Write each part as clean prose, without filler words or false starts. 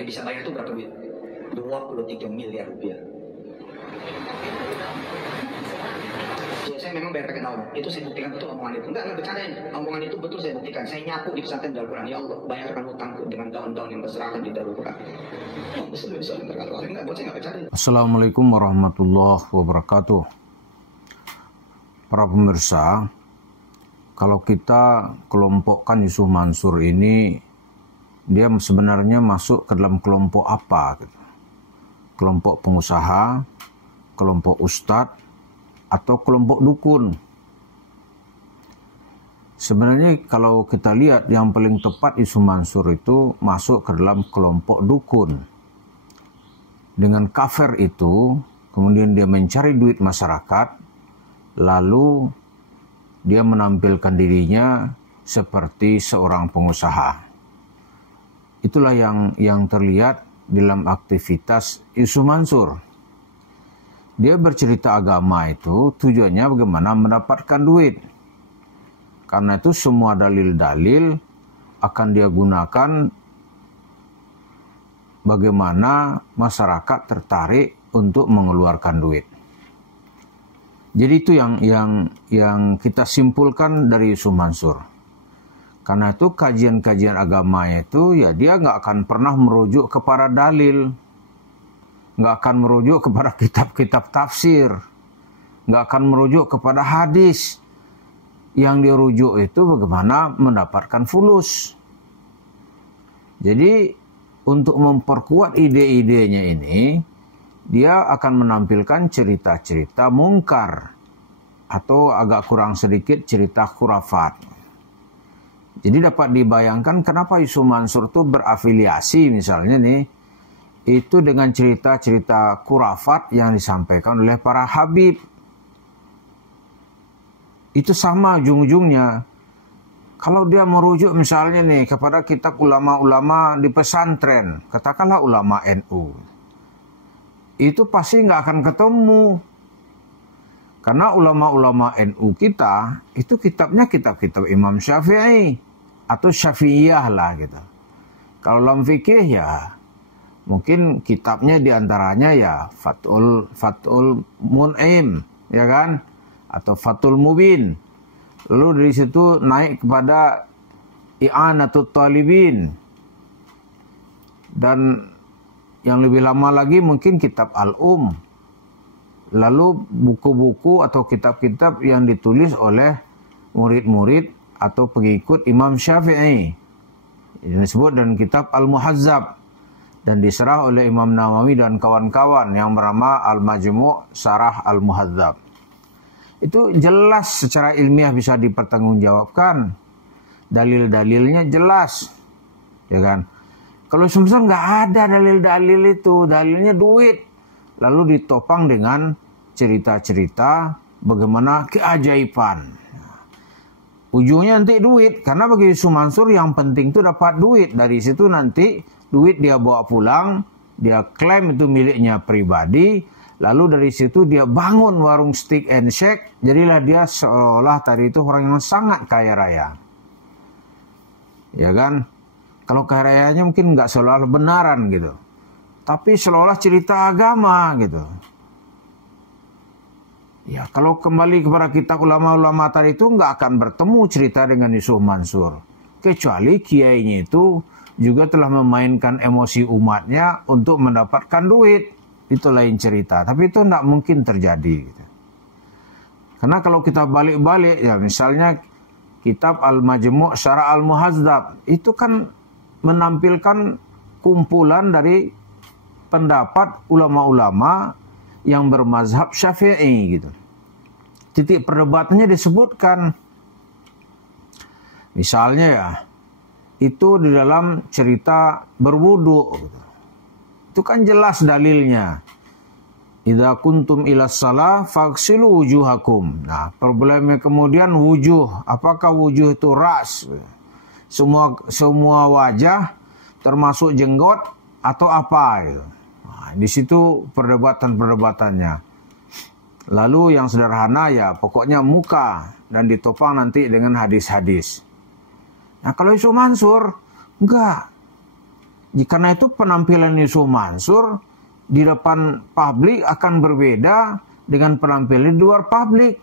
yang bisa bayar itu berapa duit? 23 miliar rupiah. Ya, saya memang bayar pakai tahun. Itu saya buktikan betul omongan itu. Enggak bercandain. Omongan itu betul saya buktikan. Saya nyapu di pesantren Darul Quran. Ya Allah, bayarkan hutangku dengan daun-daun yang berserakan di Darul Quran. Assalamualaikum warahmatullahi wabarakatuh. Para pemirsa, kalau kita kelompokkan Yusuf Mansur ini, dia sebenarnya masuk ke dalam kelompok apa? Gitu. Kelompok pengusaha, kelompok ustadz, atau kelompok dukun. Sebenarnya kalau kita lihat yang paling tepat Yusuf Mansur itu masuk ke dalam kelompok dukun. Dengan kafir itu, kemudian dia mencari duit masyarakat, lalu dia menampilkan dirinya seperti seorang pengusaha. Itulah yang terlihat dalam aktivitas Yusuf Mansur. Dia bercerita agama itu tujuannya bagaimana mendapatkan duit. Karena itu semua dalil-dalil akan dia gunakan bagaimana masyarakat tertarik untuk mengeluarkan duit. Jadi itu yang kita simpulkan dari Yusuf Mansur. Karena itu kajian-kajian agama itu ya dia nggak akan pernah merujuk kepada dalil, nggak akan merujuk kepada kitab-kitab tafsir, nggak akan merujuk kepada hadis. Yang dia rujuk itu bagaimana mendapatkan fulus. Jadi untuk memperkuat ide-idenya ini, dia akan menampilkan cerita-cerita mungkar atau agak kurang sedikit cerita khurafat. Jadi dapat dibayangkan kenapa Yusuf Mansur itu berafiliasi misalnya nih, itu dengan cerita-cerita khurafat yang disampaikan oleh para habib. Itu sama ujung-ujungnya. Kalau dia merujuk misalnya nih kepada kitab ulama-ulama di pesantren, katakanlah ulama NU, itu pasti nggak akan ketemu. Karena ulama-ulama NU kita, itu kitabnya kitab-kitab Imam Syafi'i atau Syafi'iyah lah gitu. Kalau dalam fikih ya, mungkin kitabnya diantaranya ya Fathul Mun'im, ya kan? Atau Fathul Mubin. Lalu dari situ naik kepada I'anatut Talibin. Dan yang lebih lama lagi mungkin kitab Al-Um. Lalu buku-buku atau kitab-kitab yang ditulis oleh murid-murid atau pengikut Imam Syafi'i. Ini disebut dan kitab Al-Muhazzab. Dan diserah oleh Imam Nawawi dan kawan-kawan yang bernama Al-Majmu' Syarah Al-Muhazzab. Itu jelas secara ilmiah bisa dipertanggungjawabkan. Dalil-dalilnya jelas. Ya kan? Kalau sebenarnya nggak ada dalil-dalil itu. Dalilnya duit. Lalu ditopang dengan cerita-cerita bagaimana keajaiban. Ujungnya nanti duit. Karena bagi Yusuf Mansur yang penting itu dapat duit. Dari situ nanti duit dia bawa pulang. Dia klaim itu miliknya pribadi. Lalu dari situ dia bangun warung steak and shake. Jadilah dia seolah tadi itu orang yang sangat kaya raya. Ya kan? Kalau kaya rayanya mungkin nggak seolah benaran gitu. Tapi seolah cerita agama gitu. Ya kalau kembali kepada kitab ulama-ulama tadi itu nggak akan bertemu cerita dengan Yusuf Mansur. Kecuali kiainya itu juga telah memainkan emosi umatnya untuk mendapatkan duit. Itu lain cerita, tapi itu tidak mungkin terjadi. Gitu. Karena kalau kita balik-balik, ya misalnya kitab Al-Majmu' Syarah Al-Muhazzab, itu kan menampilkan kumpulan dari pendapat ulama-ulama yang bermazhab Syafi'i. Gitu. Titik perdebatannya disebutkan. Misalnya ya, itu di dalam cerita berwudu. Gitu. Itu kan jelas dalilnya. Idza kuntum ila shalah faghsilu wujuhakum. Nah, problemnya kemudian wujuh. Apakah wujuh itu ras? Semua wajah termasuk jenggot atau apa gitu. Nah, di situ perdebatan-perdebatannya. Lalu yang sederhana ya pokoknya muka dan ditopang nanti dengan hadis-hadis. Nah, kalau Yusuf Mansur enggak. Karena itu penampilan Yusuf Mansur di depan publik akan berbeda dengan penampilan di luar publik.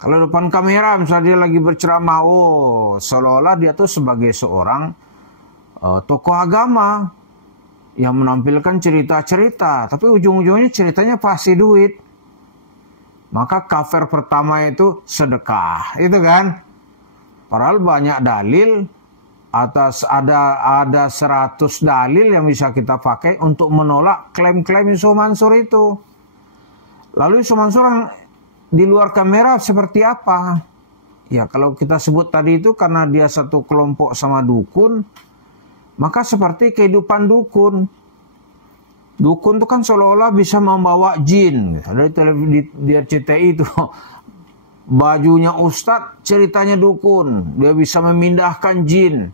Kalau depan kamera misalnya dia lagi berceramah, seolah-olah dia tuh sebagai seorang tokoh agama yang menampilkan cerita-cerita, tapi ujung-ujungnya ceritanya pasti duit. Maka cover pertama itu sedekah, itu kan. Padahal banyak dalil, atas ada 100 dalil yang bisa kita pakai untuk menolak klaim-klaim Yusuf Mansur itu. Lalu Yusuf Mansur di luar kamera seperti apa? Ya kalau kita sebut tadi itu karena dia satu kelompok sama dukun, maka seperti kehidupan dukun. Dukun itu kan seolah-olah bisa membawa jin. Di RCTI itu bajunya ustadz, ceritanya dukun. Dia bisa memindahkan jin.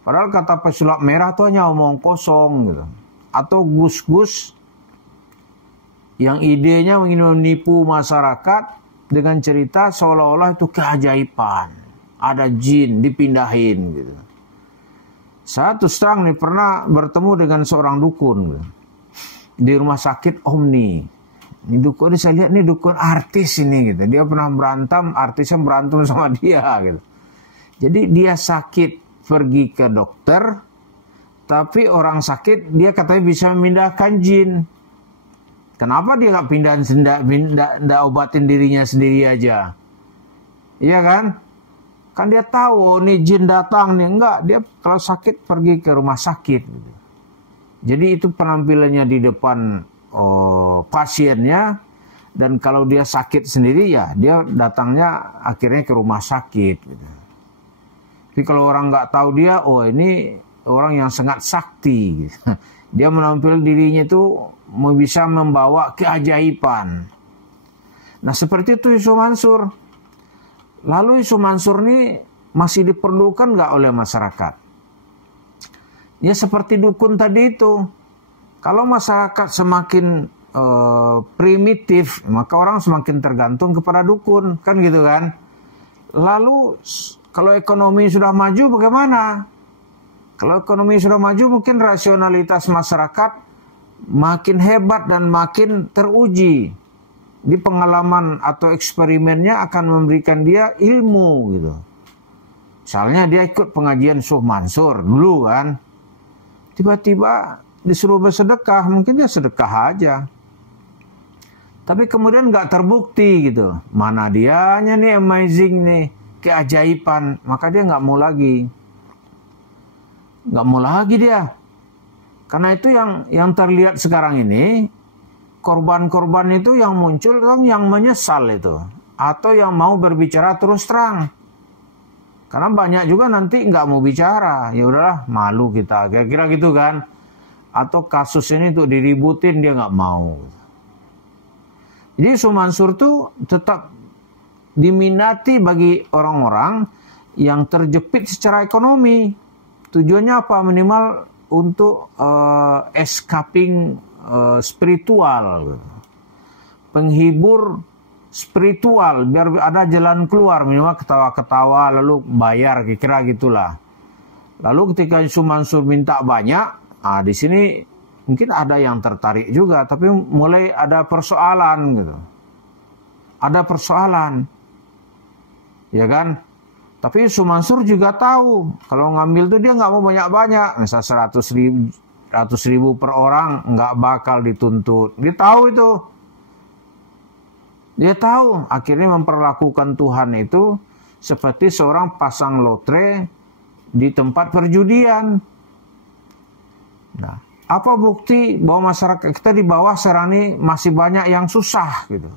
Padahal kata pesulap merah itu hanya omong kosong gitu. Atau gus-gus yang idenya ingin menipu masyarakat dengan cerita seolah-olah itu keajaiban. Ada jin dipindahin gitu. Saya terus terang nih pernah bertemu dengan seorang dukun gitu, di rumah sakit Omni. Ini dukun ini saya lihat nih dukun artis ini gitu. Dia pernah berantem, artisnya berantem sama dia gitu. Jadi dia sakit pergi ke dokter, tapi orang sakit dia katanya bisa memindahkan jin. Kenapa dia nggak pindahin, nggak obatin dirinya sendiri aja? Iya kan? Kan dia tahu nih jin datang nih. Enggak, dia kalau sakit pergi ke rumah sakit. Jadi itu penampilannya di depan pasiennya. Dan kalau dia sakit sendiri ya dia datangnya akhirnya ke rumah sakit. Tapi kalau orang nggak tahu dia, ini orang yang sangat sakti. Dia menampil dirinya itu bisa membawa keajaiban. Nah seperti itu Yusuf Mansur. Lalu Yusuf Mansur ini masih diperlukan nggak oleh masyarakat? Ya seperti dukun tadi itu. Kalau masyarakat semakin primitif, maka orang semakin tergantung kepada dukun, kan gitu kan? Lalu kalau ekonomi sudah maju bagaimana? Kalau ekonomi sudah maju mungkin rasionalitas masyarakat makin hebat dan makin teruji. Di pengalaman atau eksperimennya akan memberikan dia ilmu gitu. Misalnya dia ikut pengajian Yusuf Mansur dulu kan. Tiba-tiba disuruh bersedekah, mungkin dia sedekah aja. Tapi kemudian nggak terbukti gitu. Mana dianya nih amazing nih, keajaiban. Maka dia nggak mau lagi. Nggak mau lagi dia. Karena itu yang terlihat sekarang ini, korban-korban itu yang muncul kan yang menyesal itu. Atau yang mau berbicara terus terang. Karena banyak juga nanti nggak mau bicara. Ya udahlah, malu kita. Kira-kira gitu kan. Atau kasus ini untuk diributin dia nggak mau. Jadi Yusuf Mansur tuh tetap diminati bagi orang-orang yang terjepit secara ekonomi. Tujuannya apa? Minimal untuk escaping spiritual, penghibur spiritual, biar ada jalan keluar, minimal ketawa-ketawa lalu bayar, kira-kira gitulah. Lalu ketika Yusuf Mansur minta banyak, di sini mungkin ada yang tertarik juga, tapi mulai ada persoalan gitu. Ada persoalan, ya kan? Tapi Yusuf Mansur juga tahu kalau ngambil tuh dia nggak mau banyak-banyak, misal 100 ribu per orang nggak bakal dituntut. Dia tahu itu. Dia tahu akhirnya memperlakukan Tuhan itu seperti seorang pasang lotre di tempat perjudian. Nah, apa bukti bahwa masyarakat kita di bawah sekarang ini masih banyak yang susah gitu?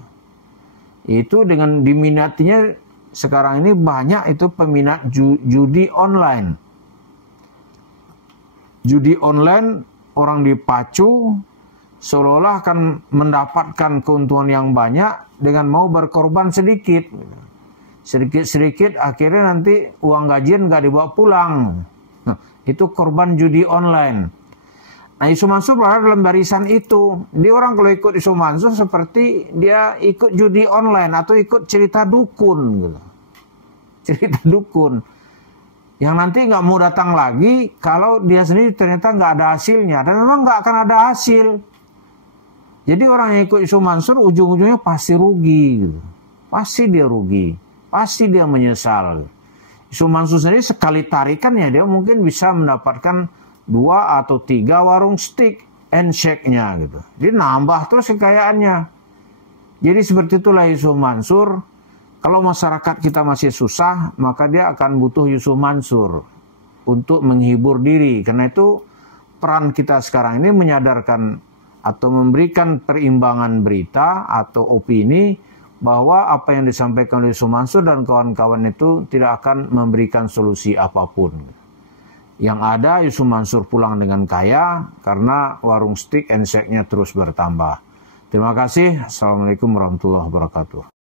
Itu dengan diminatinya sekarang ini banyak itu peminat judi online. Judi online orang dipacu seolah-olah akan mendapatkan keuntungan yang banyak dengan mau berkorban sedikit. Sedikit-sedikit akhirnya nanti uang gajian nggak dibawa pulang. Nah, itu korban judi online. Nah Yusuf Mansur berada dalam barisan itu. Dia orang kalau ikut Yusuf Mansur seperti dia ikut judi online atau ikut cerita dukun gitu. Cerita dukun. yang nanti nggak mau datang lagi kalau dia sendiri ternyata nggak ada hasilnya, dan memang nggak akan ada hasil. Jadi orang yang ikut Yusuf Mansur ujung-ujungnya pasti rugi gitu. Pasti dia rugi, pasti dia menyesal. Yusuf Mansur sendiri sekali tarikan ya dia mungkin bisa mendapatkan 2 atau 3 warung steak and shake-nya gitu. Dia nambah terus kekayaannya. Jadi seperti itulah Yusuf Mansur. Kalau masyarakat kita masih susah, maka dia akan butuh Yusuf Mansur untuk menghibur diri. Karena itu peran kita sekarang ini menyadarkan atau memberikan perimbangan berita atau opini bahwa apa yang disampaikan oleh Yusuf Mansur dan kawan-kawan itu tidak akan memberikan solusi apapun. Yang ada Yusuf Mansur pulang dengan kaya karena warung steak and shake-nya terus bertambah. Terima kasih. Assalamualaikum warahmatullahi wabarakatuh.